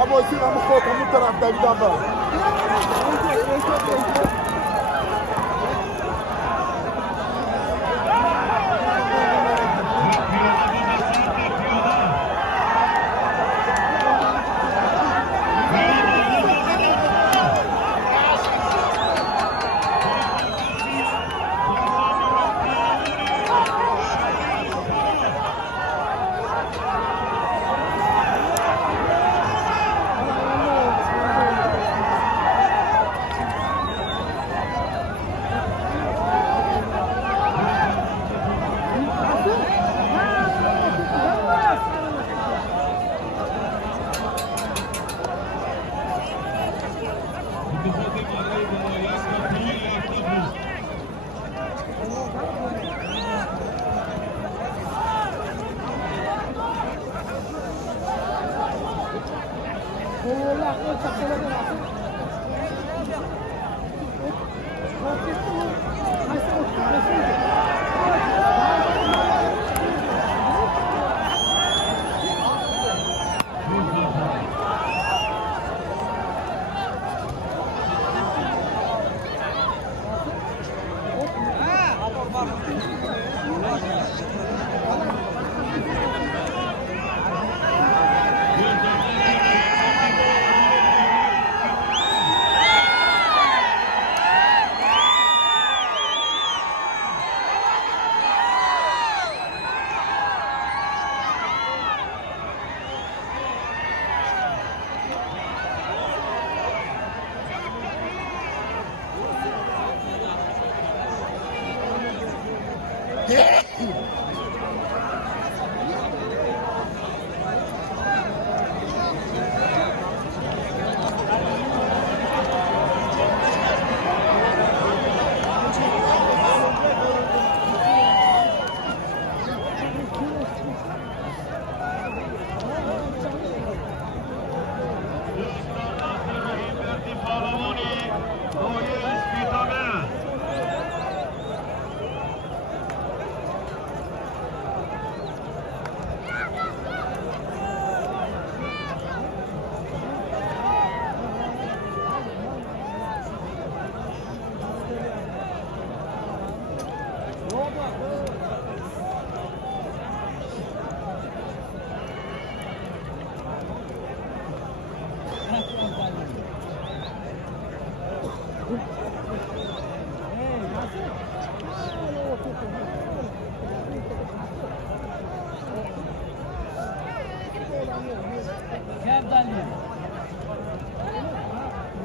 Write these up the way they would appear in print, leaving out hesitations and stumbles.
Vamos sim, vamos colocar muito rápido, Davi.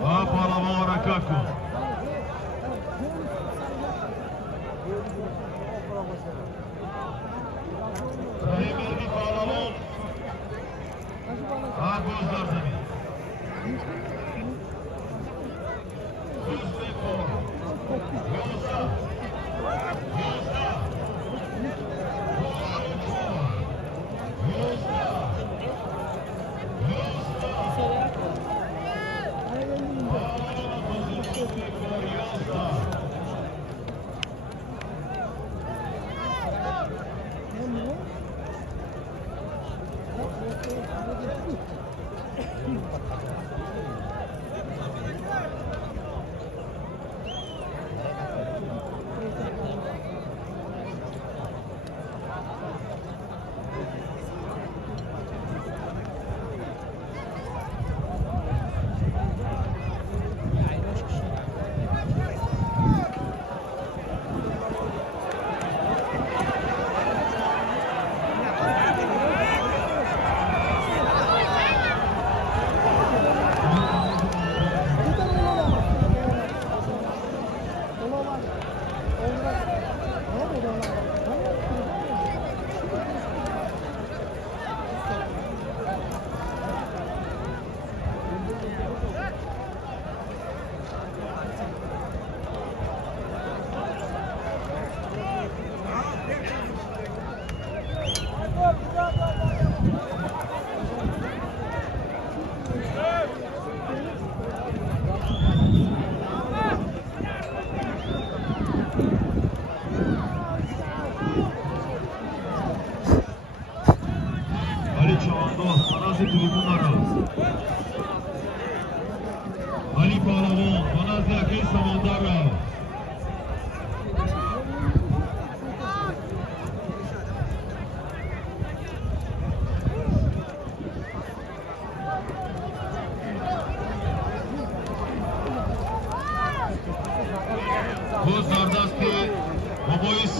Hapa anaona kako. Sayın bir bağlamam. Ağır gözler tabii.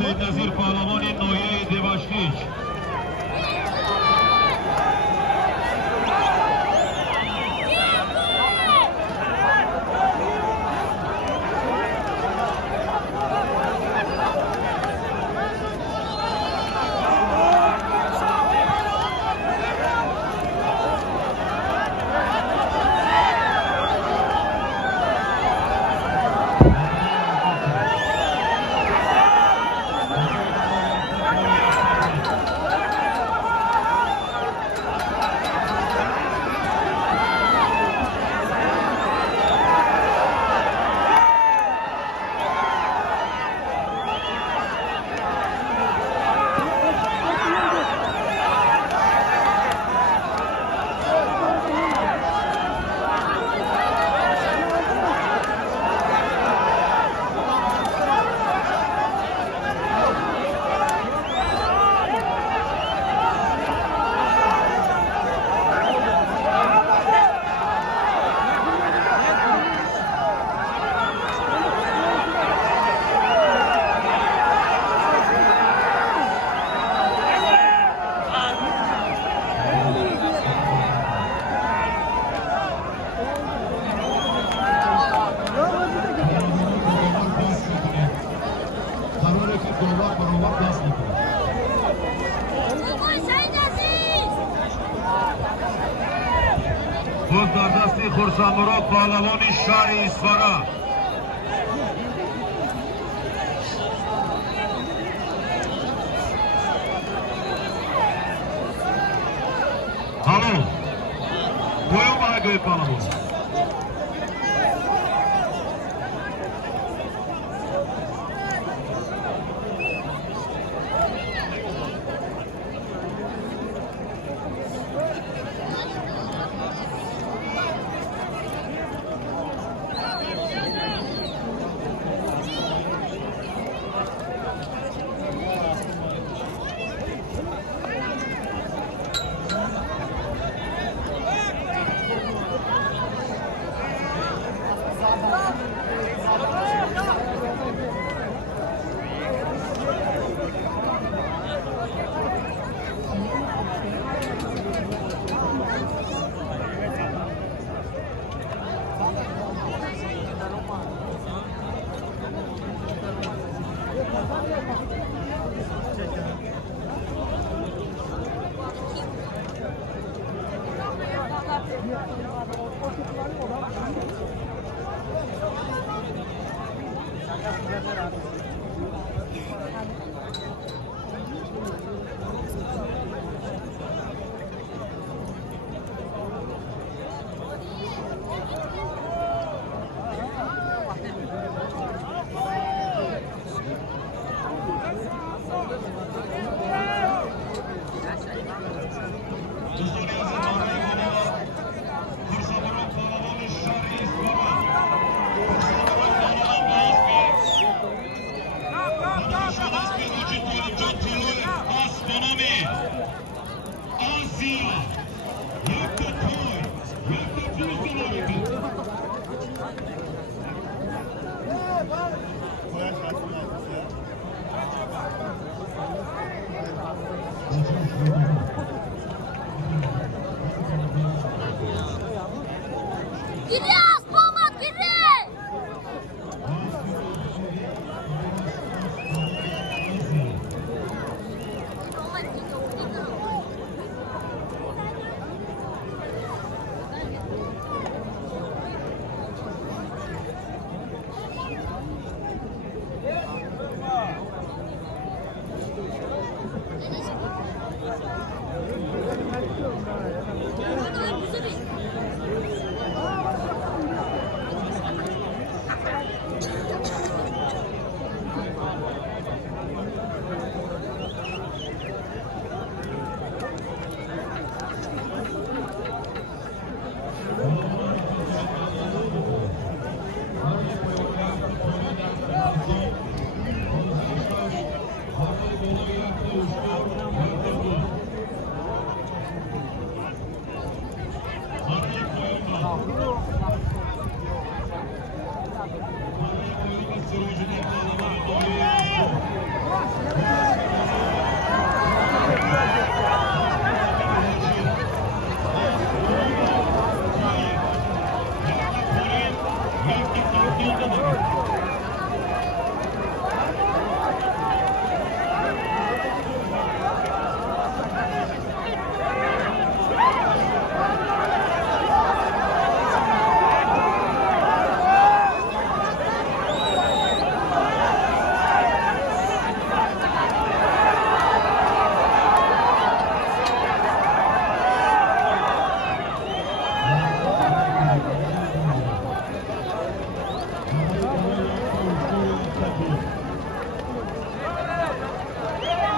Sayın Nazir Pahlavoni Noye Devaşkiç. خود در دست خرسندمراد پهلوان شهر اصفهان. الو بویو مهگوی پهلوان. Gidiyoruz, Polat gidiyor. Sürücüden bağlamak.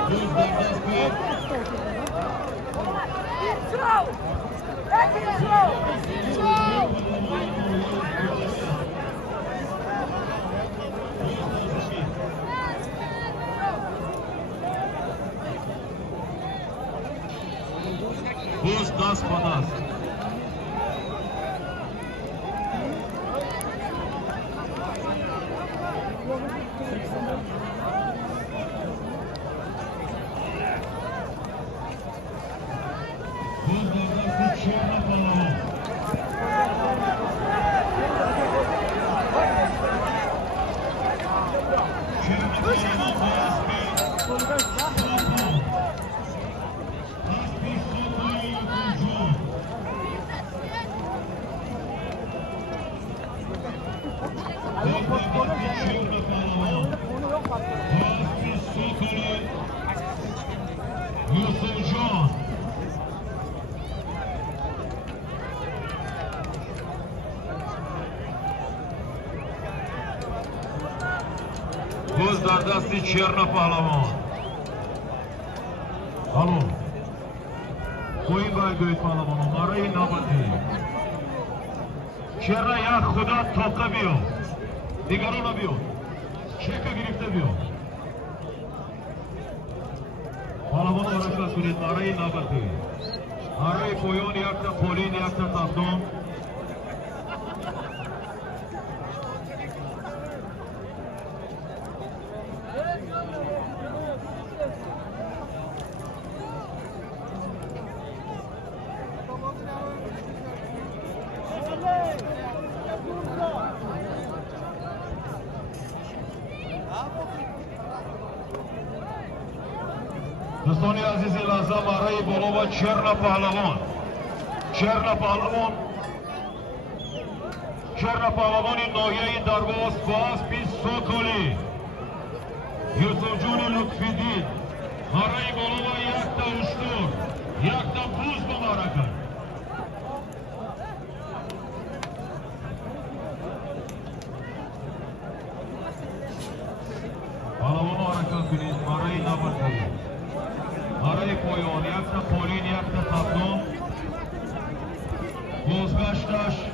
روز در دست روز دست با دست Yusuf Can روز در دستی چرنا پهلوان الو کوین باید گوید پهلوان مرای نباتی چرنا یک خدا توقع بیو دیگران بیو چکا گرفته بیو پهلوان حرکت کنید مرای نباتی مرای پویان یک تا پولین یک تا تفتون دوستان عزیز لحظه برای بالا و چرنا پهلوان ناحیه درواز باز 20 سوکولی یوسف جون لطفیدین برای بالا و یک تا اشتور یک تا بوز بمارکن پهلوان حرکت کنید برای نبرد برای پایان یک تا پولین یک تا تفتون بازگشتش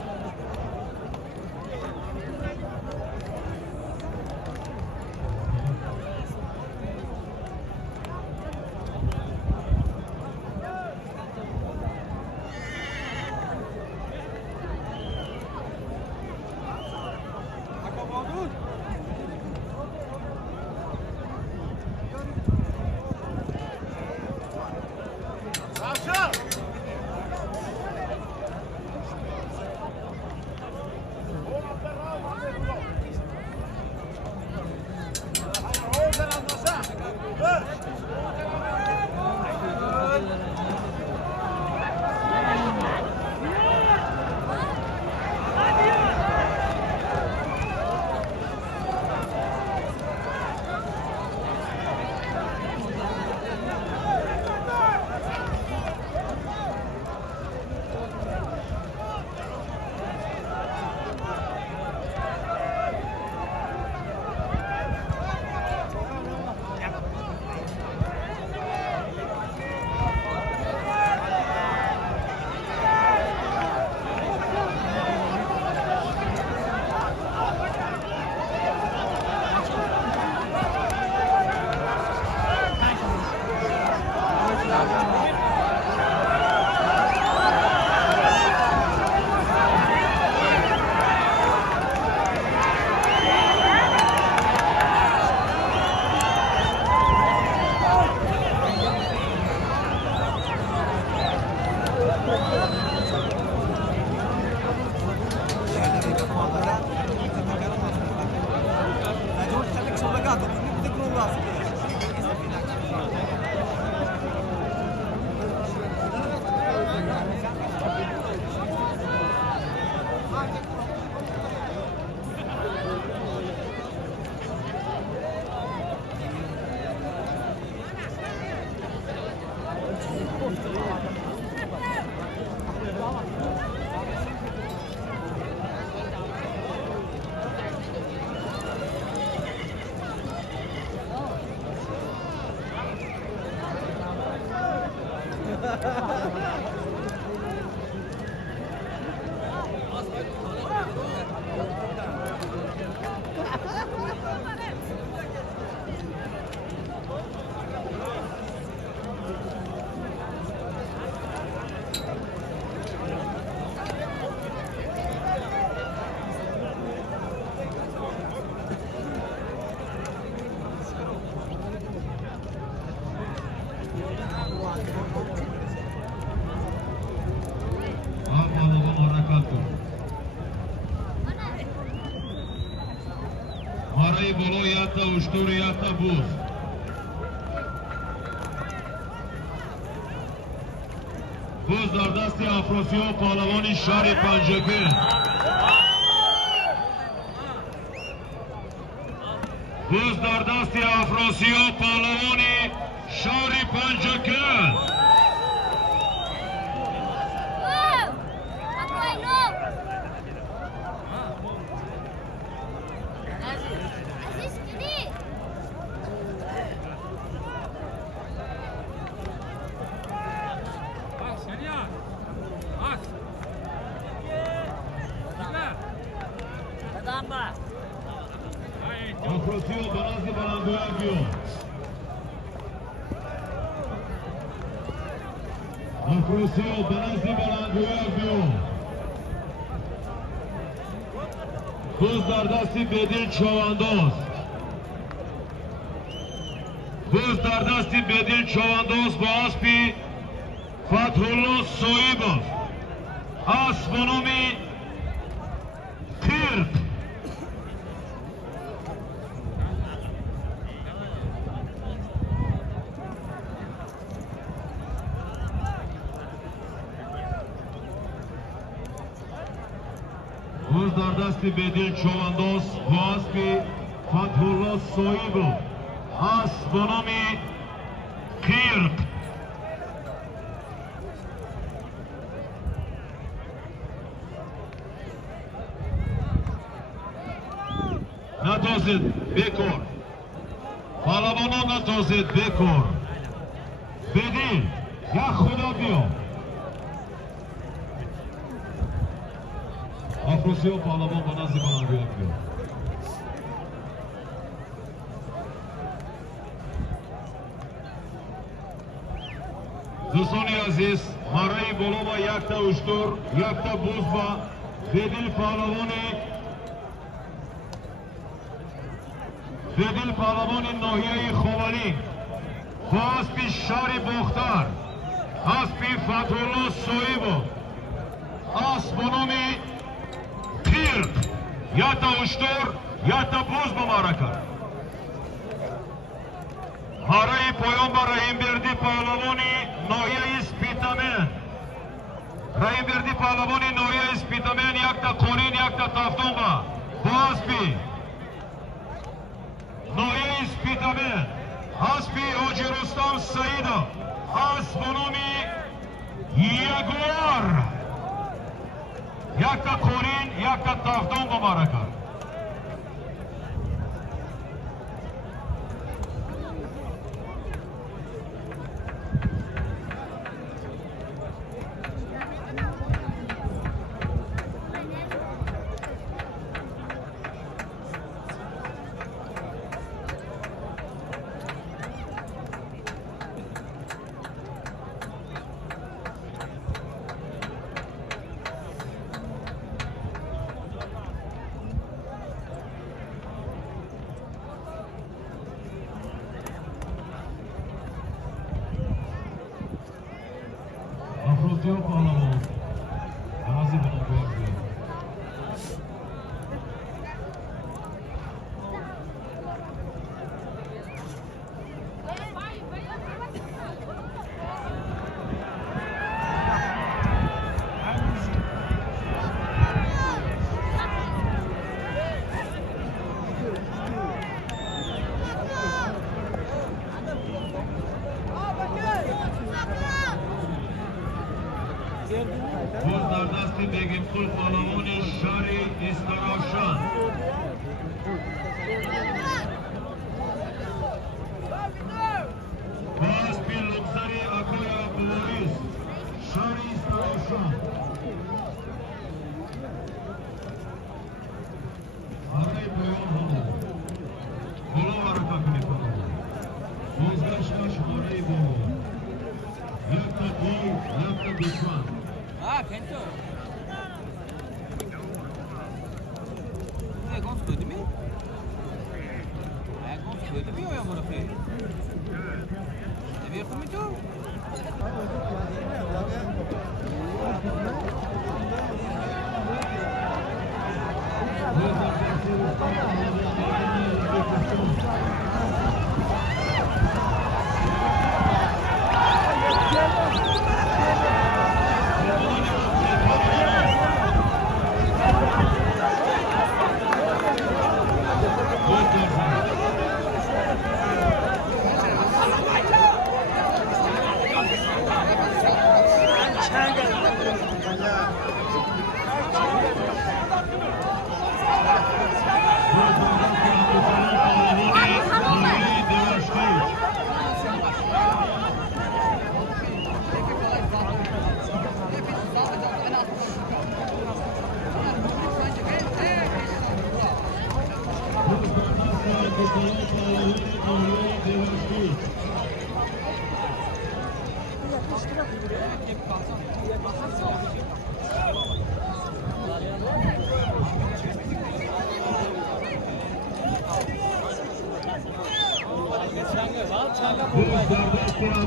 Marayi bolo yatta uçtur yatta buz. Buz dar dasti Afrosiyon Palavani Şari Pancakı. Buz dar dasti Afrosiyon Palavani Şari Pancakı. Afrosiyon Banazı Balandıya diyor. Afrosiyon Banazı Balandıya diyor. Buzdardasti Bedil Çovandoz. Buzdardasti Bedil Çovandoz Boğazpi Fathullah Soyibov. Astronomi 40. Buzdardasti Bedil Çovandoz Boğazpi Fathullah Soyibov. Astronomi 40. Natozid Bekor. Palavano Natozid Bekor. Bedil ya Khuda biyo. Afrosiyon Pahlavan Banazı Balandıya yapıyor. Zısoni Aziz, Marayi Bolova yakta uçtur, yakta buzba, Bedil Pahlavoni, Bedil Pahlavoni Nohiye-i Khomali, Haspi Şari Bokhtar, Haspi Fathullah Soyibov, Astronomi 40. Yata uçtur, yata buzba marakar. Marayi Poyomba Rahimberdi Pahlavoni Nohiye-i Spitamen. Rahimberdi Pahlavoni Nohiye-i Spitamen yakta Konin yakta Taftonga. Boğazpi. Nohiye-i Spitamen. Haspi Hoca Rustam Saidov. Astronomi Jaguar. Yakta Konin yakta Taftonga marakar. Afrosiyon Pahlavan Banazı Balandıya yapıyor. Buzdardasti Begimkul Palavoni Şari İstaravşan. Boğazpi Luxari Akoya Boris. Kaşan. Haray boyon holo. Holo varaka kınıfalı. Bozgaşkaş haray boyon. Yakta değil, yakta düşman. Kento. Ne konuştu değil mi? Konuştu değil mi o ya burası? Ne bir komito?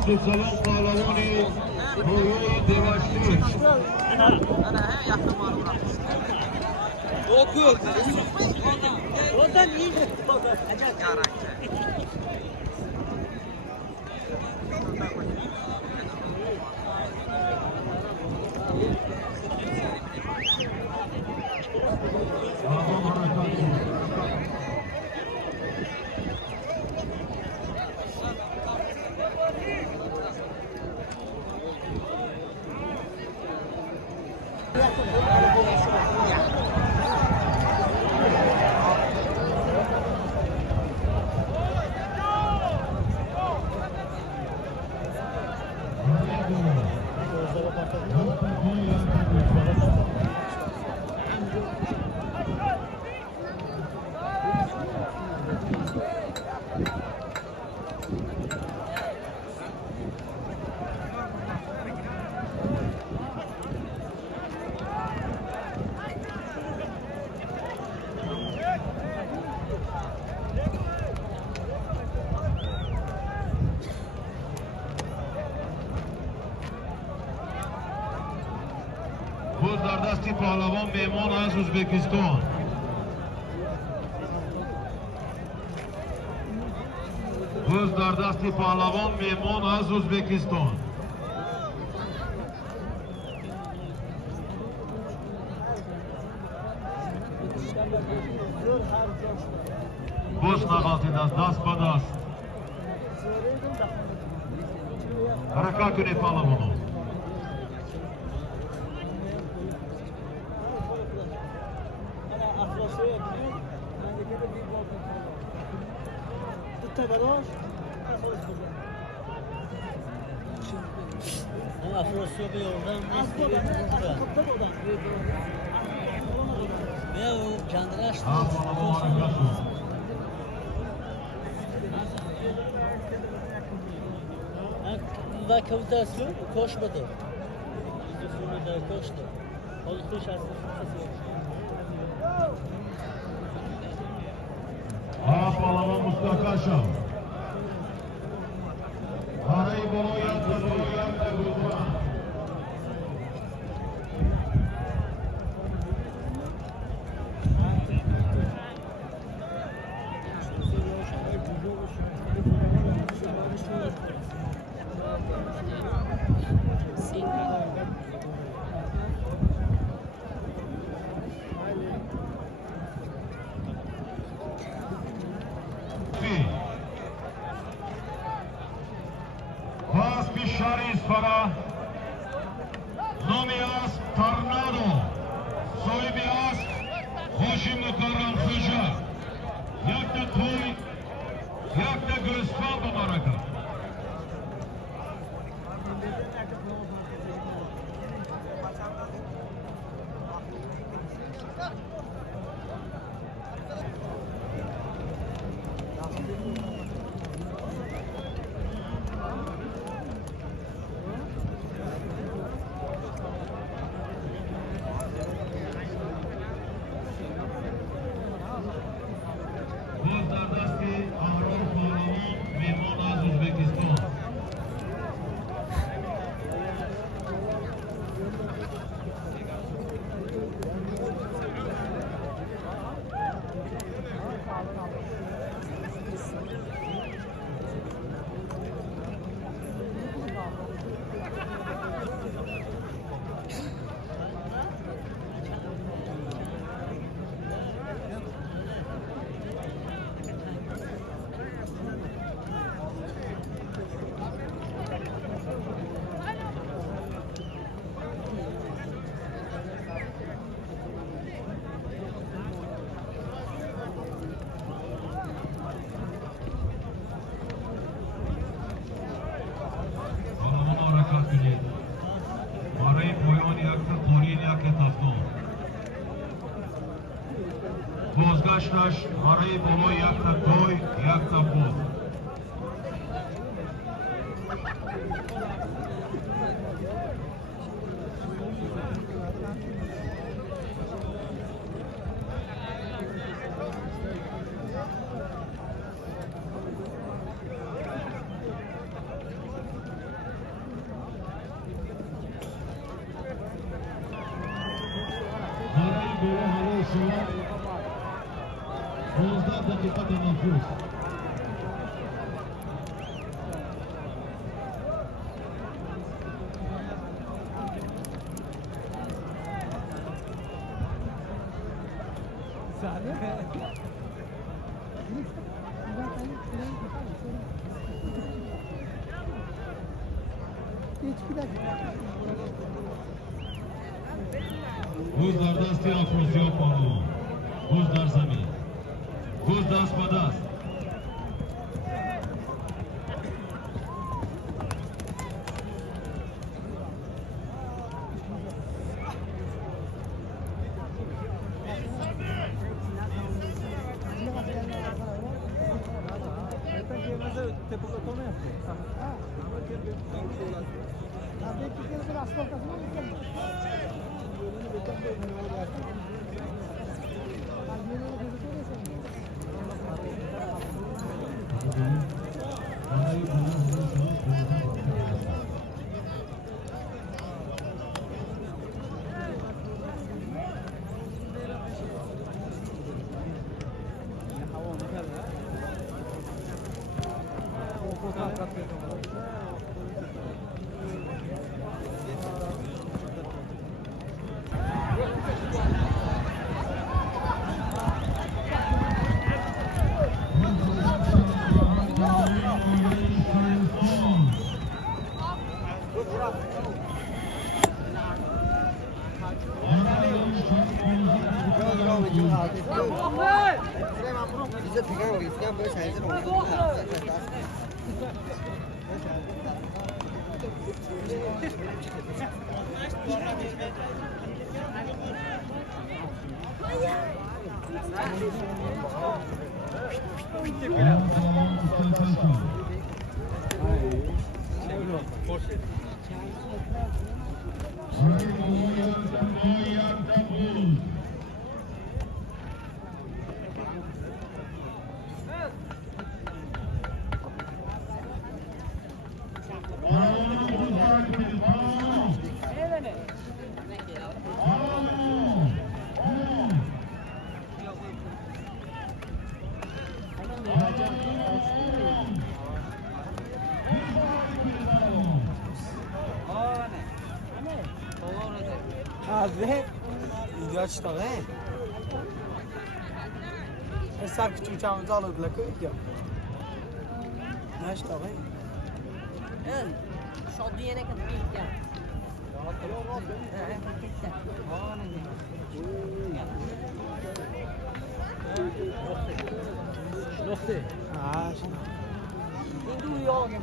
Abdüsselam Palavoni Boyoy Devaşlı. Oku. Ondan iyi. Boz dar dasti pahlavon mehmon az Uzbekistan. Boz dar dasti pahlavon mehmon az Uzbekistan. Boz nagatidas dast ba dast. Harakat kune pahlavonu. Afrosiyonu yoldan ve o candıraş da kavitasyon koşmadı. Sonra da koştu. Oldu şanslı. Palavan Mustakaşov. Haray bolo yaptı Guzman. Pas Pisharis para Nomias Tornado Soybias Hoşim Mukarram Hoca Yakta Toy Yakta Gözfan Bamaraka Başlaş, harayı bolo yakta koy, yakta bul. Harayı bolo halı şuan. 19 dakika teneffüs. Guzlar dasti afroz yok onu. Guzlar zami. Guz das padas. Açtı he. Eser küçük uçağımızı alırdılar ki. Ne açtı he? Şu diyene kadar bir ya. Şurası. Ha, şimdi. İndi uyuyor gibi.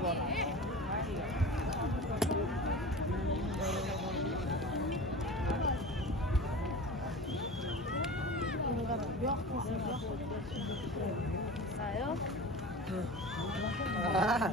Sayo? Ah.